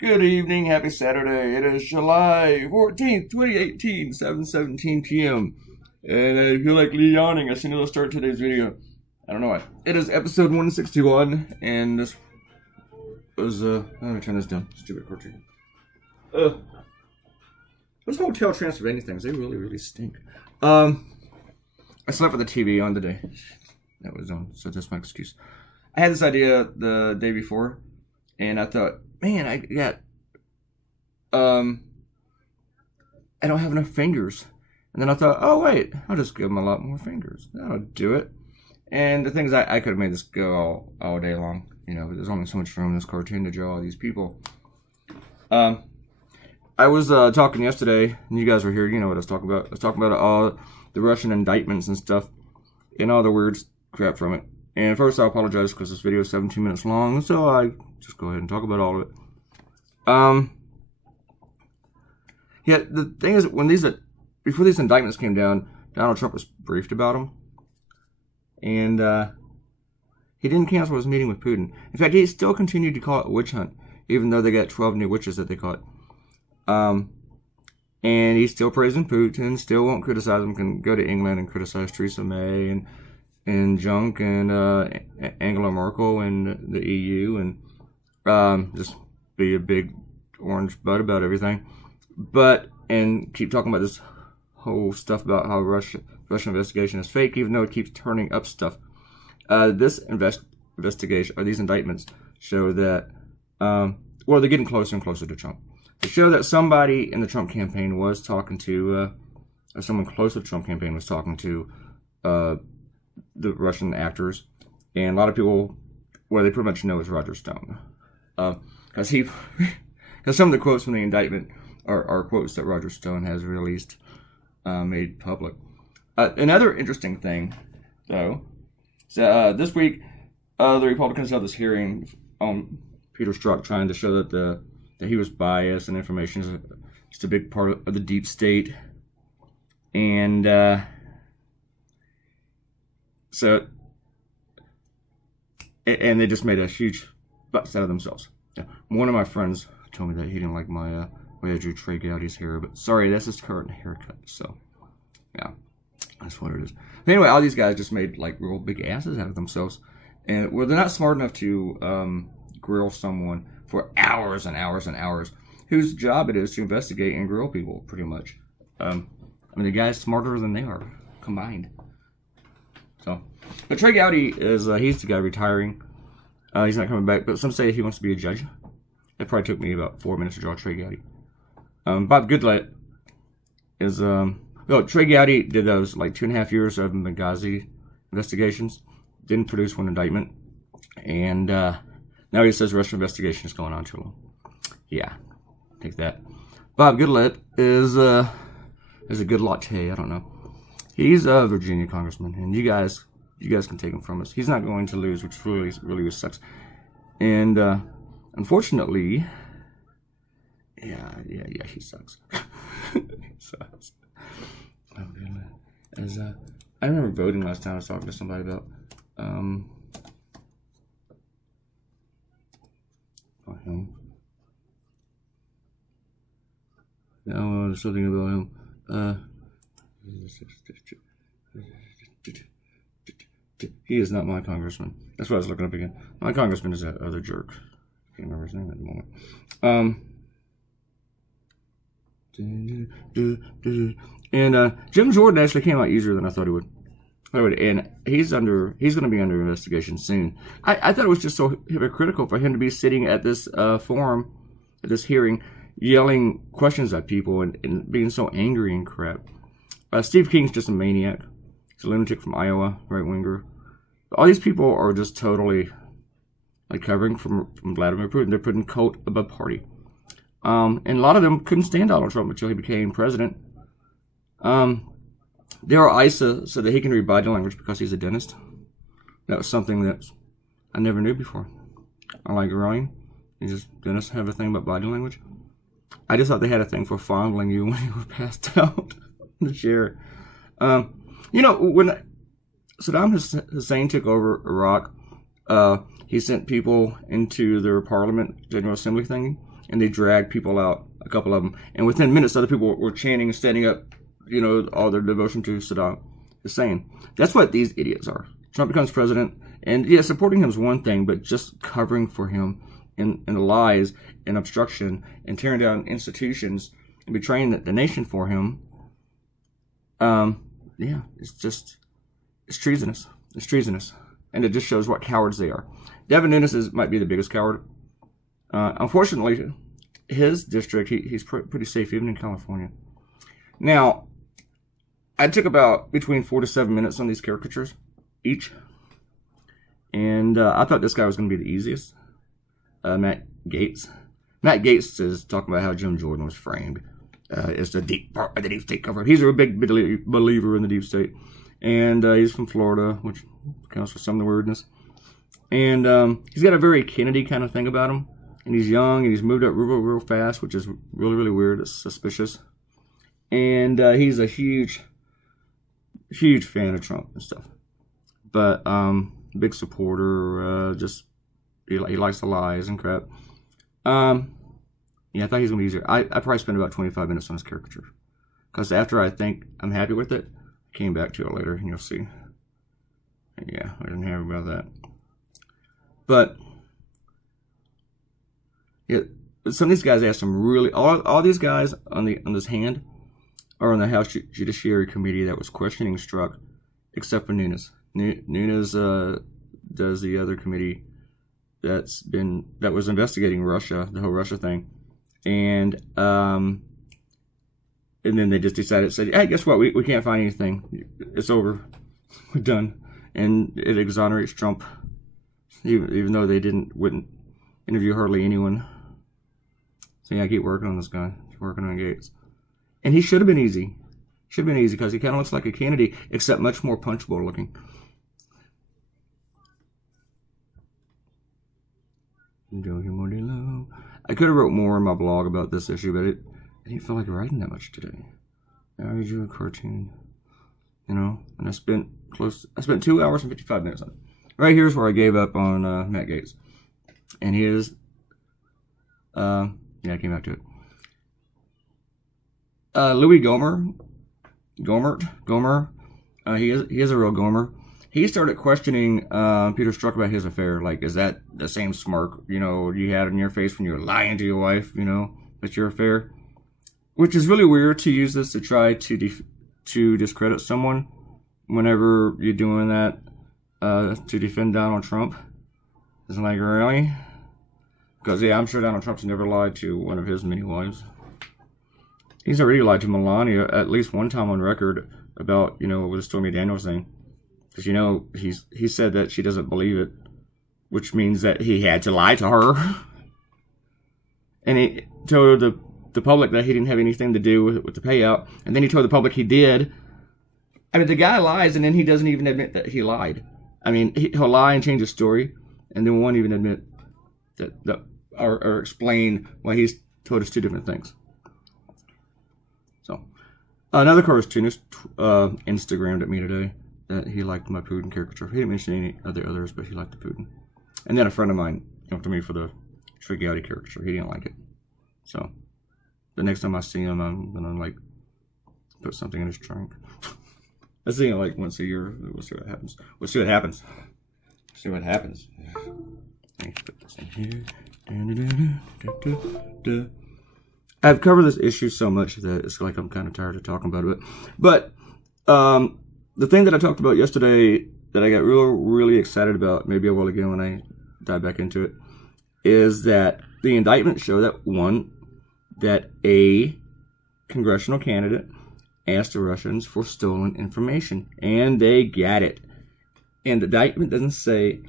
Good evening, happy Saturday. It is July 14th, 2018, 7:17 p.m. And I feel like yawning as soon as I start today's video. I don't know why. It is episode 161, and this was, let me turn this down. Stupid cartoon. Those Hotel Transylvania things, they really stink. I slept with the TV on today. That was on, so that's my excuse. I had this idea the day before, and I thought, man, I don't have enough fingers. And then I thought, oh wait, I'll just give them a lot more fingers. That'll do it. And the thing is, I could have made this go all day long. You know, there's only so much room in this cartoon to draw all these people. I was talking yesterday, and you guys were here, you know what I was talking about. I was talking about all the Russian indictments and stuff, and all the weird crap from it. And first, I apologize because this video is 17 minutes long, so I just go ahead and talk about all of it. Yeah, the thing is, when before these indictments came down, Donald Trump was briefed about them, and he didn't cancel his meeting with Putin. In fact, he still continued to call it a witch hunt, even though they got 12 new witches that they caught. And he's still praising Putin, still won't criticize him, can go to England and criticize Theresa May and Junk and Angela Merkel and the EU and just be a big orange butt about everything. And keep talking about this whole stuff about how Russian investigation is fake, even though it keeps turning up stuff. This investigation, or these indictments, show that, well, they're getting closer and closer to Trump. They show that somebody in the Trump campaign was talking to, or someone close to the Trump campaign was talking to the Russian actors. And a lot of people, well, they pretty much know it's Roger Stone. Because some of the quotes from the indictment are quotes that Roger Stone has released, made public. Another interesting thing, though, is that this week the Republicans held this hearing on Peter Strzok, trying to show that he was biased and information is just a big part of the deep state. And and they just made a huge butts out of themselves. Yeah. One of my friends told me that he didn't like my way I drew Trey Gowdy's hair, but sorry, that's his current haircut. So yeah, that's what it is. But anyway, all these guys just made like real big asses out of themselves, and well, they're not smart enough to grill someone for hours and hours and hours, whose job it is to investigate and grill people, pretty much. I mean, the guy's smarter than they are combined. So, but Trey Gowdy is, he's the guy retiring. He's not coming back, but some say he wants to be a judge. It probably took me about 4 minutes to draw Trey Gowdy. Bob Goodlatte is, well, Trey Gowdy did those, like, 2.5 years of Benghazi investigations. Didn't produce one indictment. And, now he says Russian investigation is going on too long. Yeah, take that. Bob Goodlatte is a good latte, I don't know. He's a Virginia congressman, and you guys can take him from us. He's not going to lose, which really sucks. And unfortunately, yeah, he sucks. He sucks. Oh, as I remember voting last time. I was talking to somebody about him. No, there's something about him. He is not my congressman. That's what I was looking up again. My congressman is that other jerk. I can't remember his name at the moment. And Jim Jordan actually came out easier than I thought he would. And he's going to be under investigation soon. I thought it was just so hypocritical for him to be sitting at this forum, at this hearing, yelling questions at people and being so angry and crap. Steve King's just a maniac. He's a lunatic from Iowa, right-winger. All these people are just totally like covering from Vladimir Putin. They're putting cult above party. And a lot of them couldn't stand Donald Trump until he became president. Daryl Issa said that he can read body language because he's a dentist. That was something that I never knew before. I like growing. Dentists have a thing about body language. I just thought they had a thing for fondling you when you were passed out in the chair. You know, when Saddam Hussein took over Iraq, he sent people into their parliament, General Assembly thing, and they dragged people out, a couple of them. And within minutes, other people were chanting and standing up, you know, all their devotion to Saddam Hussein. That's what these idiots are. Trump becomes president, and yeah, supporting him is one thing, but just covering for him in the lies and obstruction and tearing down institutions and betraying the nation for him, yeah, it's treasonous. It's treasonous. And it just shows what cowards they are. Devin Nunes might be the biggest coward. Unfortunately, his district, he's pretty safe, even in California. Now, I took about between 4 to 7 minutes on these caricatures each. And I thought this guy was going to be the easiest. Matt Gaetz. Matt Gaetz is talking about how Jim Jordan was framed. It's the deep part of the deep state cover. He's a big believer in the deep state. And he's from Florida, which accounts for some of the weirdness. And he's got a very Kennedy kind of thing about him. And he's young, and he's moved up real fast, which is really, really weird. It's suspicious. And he's a huge fan of Trump and stuff. But big supporter, just he likes the lies and crap. Yeah, I thought he was going to be easier. I probably spent about 25 minutes on his caricature. Because after I think I'm happy with it, I came back to it later, and you'll see. Yeah, I didn't have about that. But, yeah, some of these guys asked some really... All these guys on this hand are on the House Judiciary Committee that was questioning Strzok, except for Nunes. Nunes does the other committee that was investigating Russia, the whole Russia thing. And then they just said, hey, guess what? We can't find anything. It's over. We're done. And it exonerates Trump, even though they wouldn't interview hardly anyone. So yeah, I keep working on this guy. Keep working on Gaetz. And he should have been easy. Should have been easy because he kind of looks like a Kennedy, except much more punchable looking. I could have wrote more in my blog about this issue, but I didn't feel like writing that much today. I already drew a cartoon, you know, and I spent 2 hours and 55 minutes on it. Right here's where I gave up on Matt Gaetz, and he is, yeah, I came back to it. Louis Gohmert, he is a real Gohmert. He started questioning Peter Strzok about his affair. Like, is that the same smirk, you know, you had on your face when you were lying to your wife, you know, that's your affair? Which is really weird to use this to try to discredit someone whenever you're doing that to defend Donald Trump. It's like, really? Because, yeah, I'm sure Donald Trump's never lied to one of his many wives. He's already lied to Melania at least one time on record about, you know, with the Stormy Daniels thing. Because, you know, he said that she doesn't believe it, which means that he had to lie to her. And he told the public that he didn't have anything to do with the payout. And then he told the public he did. I mean, the guy lies, and then he doesn't even admit that he lied. I mean, he'll lie and change his story, and then won't even admit that or explain why he's told us two different things. So, another cartoonist Instagrammed at me today that he liked my Putin caricature. He didn't mention any others, but he liked the Putin. And then a friend of mine came to me for the Trigiotti caricature. He didn't like it. So, the next time I see him, I'm going to, like, put something in his trunk. I see him, like, once a year. We'll see what happens. We'll see what happens. See what happens. Let's put this in here. I've covered this issue so much that it's like I'm kind of tired of talking about it. But the thing that I talked about yesterday that I got really excited about, maybe I will again when I dive back into it, is that the indictment showed that, one, that a congressional candidate asked the Russians for stolen information, and they got it. And the indictment doesn't say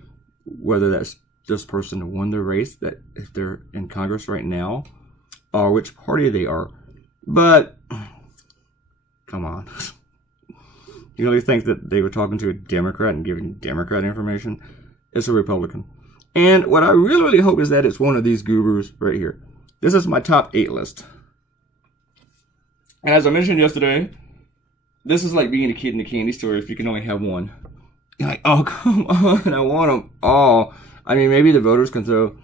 whether that's this person won the race, that if they're in Congress right now, or which party they are. But, come on. You really think that they were talking to a Democrat and giving Democrat information? It's a Republican. And what I really hope is that it's one of these gurus right here. This is my top 8 list. And as I mentioned yesterday, this is like being a kid in a candy store if you can only have one. You're like, oh, come on, I want them all. I mean, maybe the voters can throw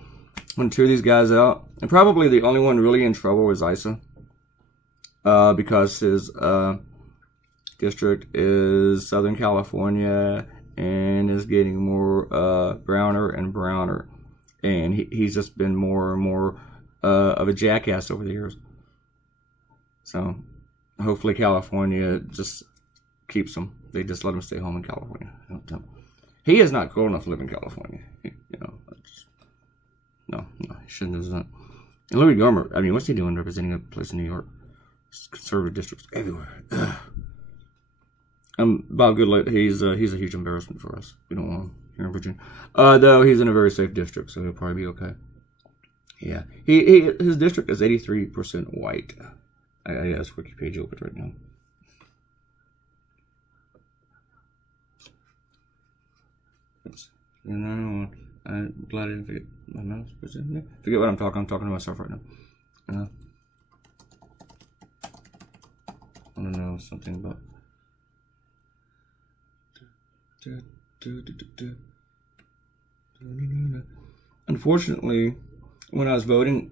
when 2 of these guys out. And probably the only one really in trouble is Issa. Because his district is Southern California and is getting more browner and browner. And he's just been more and more of a jackass over the years. So hopefully California just keeps him. They just let him stay home in California. He is not cool enough to live in California. No, he shouldn't have done that. And Louis Gohmert, I mean, what's he doing representing a place in New York? Conservative districts everywhere. Bob Goodlatte, he's a huge embarrassment for us. We don't want him here in Virginia. Though he's in a very safe district, so he'll probably be okay. Yeah, his district is 83% white. I guess Wikipedia open right now. I'm glad I didn't forget my mouse. Forget what I'm talking. I'm talking to myself right now. I want to know something about. Unfortunately, when I was voting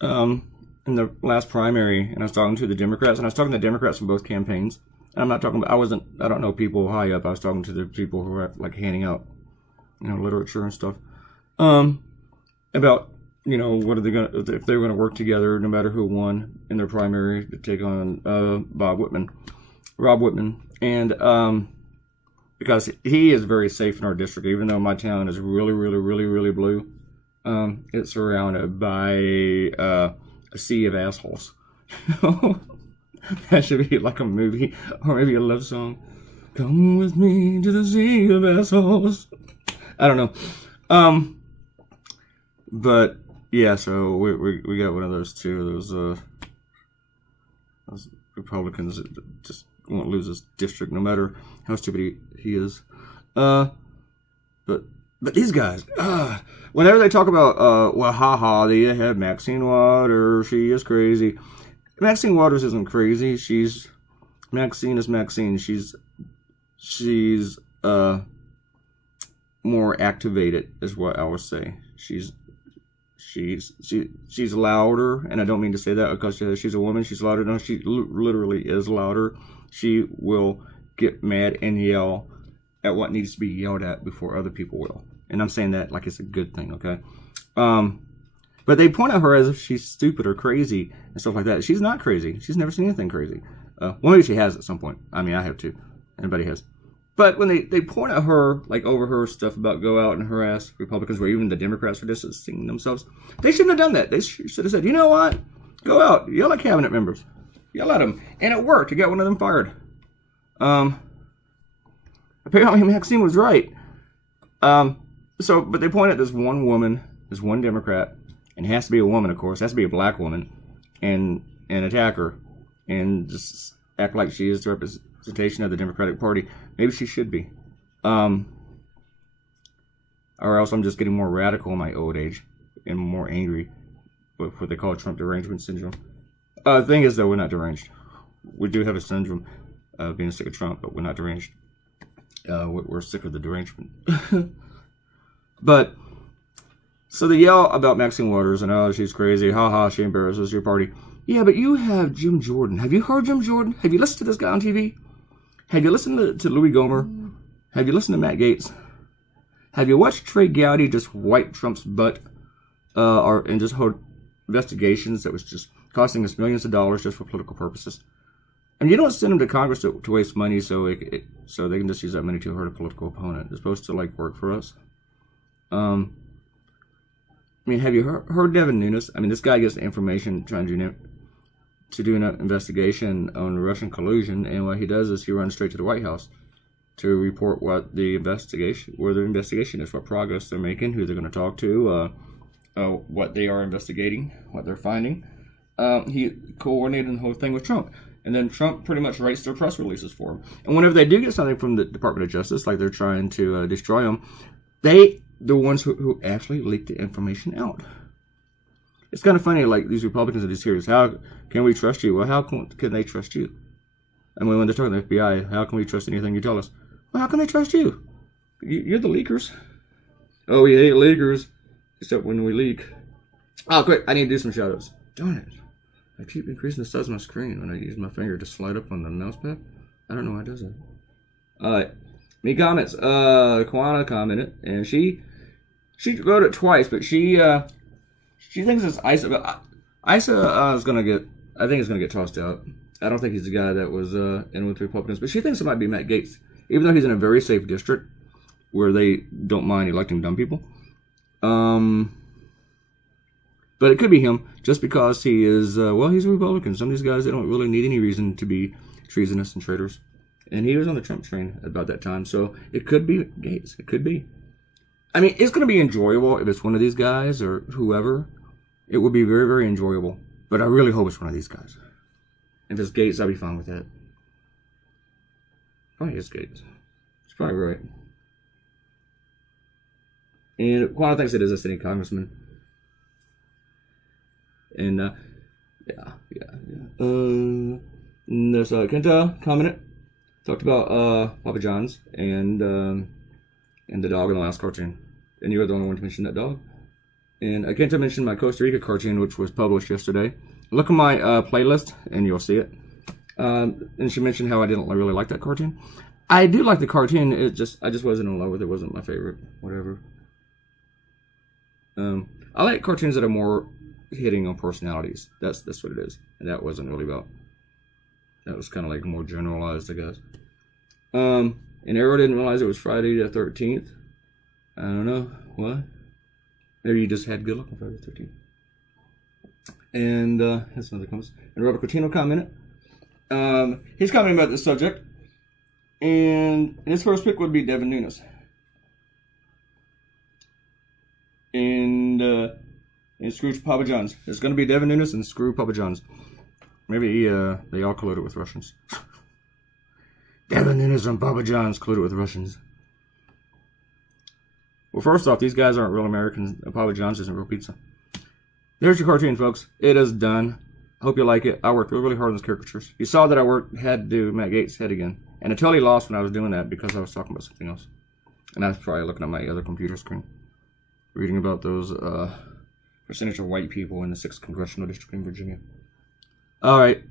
in the last primary, and I was talking to the Democrats, and I was talking to the Democrats from both campaigns. I'm not talking about, I don't know people high up. I was talking to the people who were like handing out, literature and stuff. About, what are they going to, if they're going to work together, no matter who won in their primary, to take on Rob Whitman. And because he is very safe in our district, even though my town is really, really, really, really blue. It's surrounded by a sea of assholes. That should be like a movie or maybe a love song. Come with me to the sea of assholes. I don't know. But yeah, so we got one of those two. Those Republicans that just won't lose his district, no matter how stupid he is. But these guys, whenever they talk about, well, haha, they have Maxine Waters, she is crazy. Maxine Waters isn't crazy. Maxine is Maxine. She's more activated, is what I would say. She's louder, and I don't mean to say that because she's a woman. She's louder. No, she literally is louder. She will get mad and yell at what needs to be yelled at before other people will. And I'm saying that like it's a good thing, okay? But they point at her as if she's stupid or crazy and stuff like that. She's not crazy. She's never seen anything crazy. Well, maybe she has at some point. I mean, I have too. Anybody has. But when they point at her, like over her stuff about go out and harass Republicans, where even the Democrats are distancing themselves, they shouldn't have done that. They should have said, you know what? Go out. Yell at cabinet members. Yell at them. And it worked. It got one of them fired. Apparently Maxine was right. But they point at this one woman, this one Democrat, and it has to be a woman, of course. It has to be a black woman, and attack her, and just act like she is the representation of the Democratic Party. Maybe she should be. Or else I'm just getting more radical in my old age and more angry with what they call Trump derangement syndrome. The thing is, though, we're not deranged. We do have a syndrome of being sick of Trump, but we're not deranged. We're sick of the derangement. But, so they yell about Maxine Waters, and oh, she's crazy, haha, she embarrasses your party. Yeah, but you have Jim Jordan. Have you heard Jim Jordan? Have you listened to this guy on TV? Have you listened to Louis Gohmert? Have you listened to Matt Gaetz? Have you watched Trey Gowdy just wipe Trump's butt, and just hold investigations that was just costing us millions of dollars just for political purposes? And you don't send them to Congress to waste money so they can just use that money to hurt a political opponent. It's supposed to like work for us. I mean, have you heard Devin Nunes? I mean, this guy gets the information trying to do an investigation on Russian collusion, and what he does is he runs straight to the White House to report what the investigation is, what progress they're making, who they're going to talk to, what they are investigating, what they're finding. He coordinated the whole thing with Trump. And then Trump pretty much writes their press releases for them. And whenever they do get something from the Department of Justice, like they're trying to destroy them, the ones who actually leak the information out. It's kind of funny, like these Republicans in these hearings, how can we trust you? Well, how can they trust you? I mean, when they're talking to the FBI, how can we trust anything you tell us? Well, how can they trust you? You're the leakers. Oh, we hate leakers. except when we leak. Oh, quick, I need to do some shoutouts. Darn it. I keep increasing the size of my screen when I use my finger to slide up on the mouse pad. I don't know why it does that. Alright. Me comments. Kwana commented, and she wrote it twice, but she thinks it's Issa. Issa is gonna get. I think it's gonna get tossed out. I don't think he's the guy that was in with the Republicans, but she thinks it might be Matt Gaetz, even though he's in a very safe district where they don't mind electing dumb people. But it could be him, just because he is, well, he's a Republican. Some of these guys, they don't really need any reason to be treasonous and traitors. And he was on the Trump train about that time, so it could be Gaetz. It could be. I mean, it's going to be enjoyable if it's one of these guys or whoever. It would be very, very enjoyable. But I really hope it's one of these guys. If it's Gaetz, I'll be fine with that. Probably is Gaetz. It's probably right. And Quanah thinks it is a sitting congressman. And, yeah. There's Kenta commented. Talked about Papa John's and the dog in the last cartoon. And you were the only one to mention that dog. And Kenta mentioned my Costa Rica cartoon, which was published yesterday. Look at my playlist, and you'll see it. And she mentioned how I didn't really like that cartoon. I do like the cartoon. I just wasn't in love with it. It wasn't my favorite. Whatever. I like cartoons that are more hitting on personalities. That's what it is. And that wasn't really about. That was kind of like more generalized, I guess. And Arrow didn't realize it was Friday the 13th. I don't know. What? Maybe you just had good luck on Friday the 13th. And that's another comments. And Robert Coutinho commented. He's commenting about this subject. And his first pick would be Devin Nunes. And screw Papa John's. There's going to be Devin Nunes and screw Papa John's. Maybe they all colluded with Russians. Devin Nunes and Papa John's colluded with Russians. Well, first off, these guys aren't real Americans. Papa John's isn't real pizza. There's your cartoon, folks. It is done. Hope you like it. I worked really, really hard on those caricatures. You saw that I had to do Matt Gaetz' head again. And I totally lost when I was doing that because I was talking about something else. And I was probably looking at my other computer screen. Reading about those percentage of white people in the 6th Congressional District in Virginia. Alright.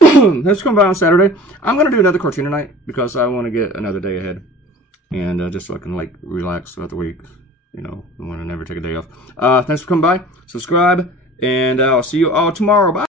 Let's come by on Saturday. I'm going to do another cartoon tonight because I want to get another day ahead. And just so I can, like, relax throughout the week. You know, I want to never take a day off. Thanks for coming by. Subscribe. And I'll see you all tomorrow. Bye.